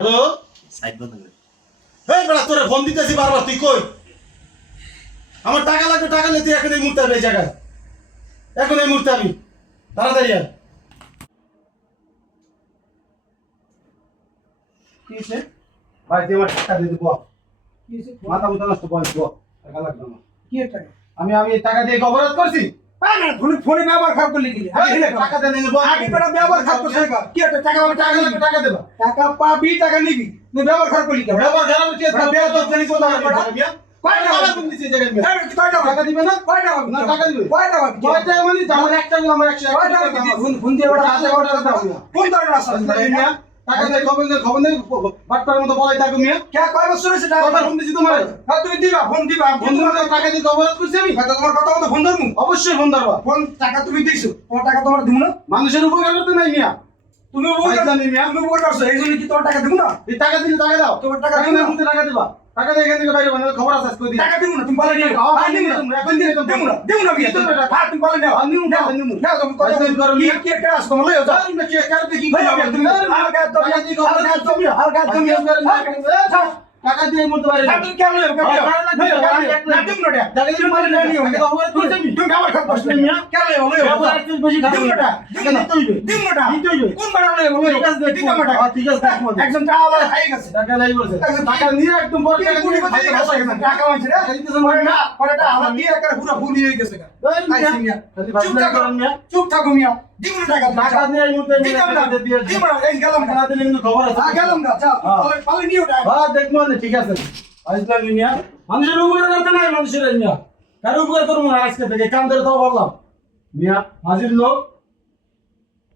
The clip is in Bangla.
হ্যালো সাইড বন্ধ করে। এই বড়া তোরে ফোন দিতেছি বারবার তুই কই আমার টাকা লাগবে টাকা নিতে এখন এই মুহূর্তে এই জায়গায় এখন এই মুহূর্তে আমি তাড়াতাড়ি আয় কি হইছে ভাই তুই আমার টাকা দিয়ে দেবো কি হয়েছে? মাথা মুথা নষ্ট বয়স বল টাকা লাগবে আমার কি এটা? আমি টাকা দিয়ে অপরাধ করছি ফোনে ব্যবহার খারাপ করলি কি? টাকা দিয়ে নিয়ে নেবো আগে বেটা ব্যবহার খারাপ করছিস না। কি এটা? টাকা আমার টাকা টাকা লাগবে নিবি। টাকা দেবা টাকা পাবি, টাকা নিবি। তুই ব্যবহার খারাপ করলি কেন? ব্যবহার খারাপ হচ্ছে ব্যবহার তো জানিস কোথায় টাকা বেটা? মিয়া কয় টাকা? টাকা কোন দিছে এই জায়গায় মিয়া এই তুই কয় টাকা? টাকা দিবে না কয় টাকা? না টাকা দিবে কয় টাকা? কয় টাকা মানে আমার একটা গুলো আমার 100 কয় টাকা দিবি? ফোন দিয়ে বেটা টাকা দাও টাকা দাও ফোন ধরে রাস্তা। মিয়া টাকা দিয়ে খবর নেই বাটপার মতো বলাই থাকো মিয়া কে কয় বছর হয়েছে টাকা? কয়বার ফোন দিছি তোমার হ্যাঁ তুমি দিবা, ফোন দিবা। ফোন বন্ধু তোমার টাকা দিয়ে অপরাধ করছি আমি হয়তো তোমার কথা মতো ফোন ধরবো। অবশ্যই ফোন ধরবা ফোন টাকা তুমি দিছো, তোমার টাকা তোমার দিব না। মানুষের উপকার করতে নাই মিয়া তুমি উপকার ভাইজান মিয়া। তুমি উপকার করছো, এই জন্য কি তোমার টাকা দিব না? এই টাকা দিলে টাকা দাও তোমার টাকা এখন দিবা। মধ্যে টাকা দিবা টাকা দিয়ে এখান থেকে বাইরে বানালে খবর আছে আজকে দিই টাকা দিব না, তুমি পালে নিও। হ্যাঁ, দিব না, এখন দিয়ে দিতাম। দিব না, দিব না বিয়ে। দিব না টাকা। হ্যাঁ, তুমি পালে নিও। নিমু, নাও, নিমু। নাও, তুমি কথা ভাইজান করো কি মিয়া। কি একটা আসতো বলে যাও। আর না কি কার দেখি ভাই, আমি তুমি আর গাছ দাও, টাকা দিয়ে খবর আর গাছ দাও, মিয়া আর গাছ দাও, টাকা দিয়ে মধ্যে বাইরে হ্যাঁ, তুমি কেমন লাগবে? হ্যাঁ, কেমন ভালো লাগবে, লাগবে? ভালো লাগবে। না, দিব না এটা। টাকা দিয়ে বাইরে নিও টাকা অপরাধ করছি আমি তুমি ব্যবহার খারাপ করছো। মিয়া। কেমন লাগবে? বলো, ব্যবহার একটু বেশি খারাপ দিব না এটা। টাকা দিতে হইবে দিব না এটা। দিতে হইবে কোন বেড়া বলে, বলো, ঠিক আছে, দিতাম না এটা। হ্যাঁ, ঠিক আছে, দেখবো। একজন টাকা ওয়ালা হারিয়ে গেছে। টাকা নাই বলছে টাকা নিয়ে একদম বড় টাকা কুড়ি দিয়ে বছর খাইতে গেছে, বসা গেছে টাকা হয়েছে রে। টাকা দিতেছেন পরে না না, পরে না, আমার দিয়ে একটা পুরো ফুল হয়ে গেছে গা। এই মিয়া, আইসি মিয়া। খালি চুপ ভাবনা থাকো, করেন মিয়া। চুপ থাকো মিয়া। দিব না টাকা, টাকা দিয়ে এই মুহূর্তে দিতাম না, টাকা দিয়ে দিব না, এই গেলাম গা। টাকা দিলে কিন্তু খবর আছে হ্যাঁ, গেলাম গা, যাও। হ্যাঁ। পালে নিও টাকা। হ্যাঁ দেখবো না ঠিক আছে আসলাম মিয়া মানুষের উপকার করতে নাই মানুষের মিয়া কারো উপকার করবো না আজকে থেকে কান ধরে তাও বললাম মিয়া হাজির লোক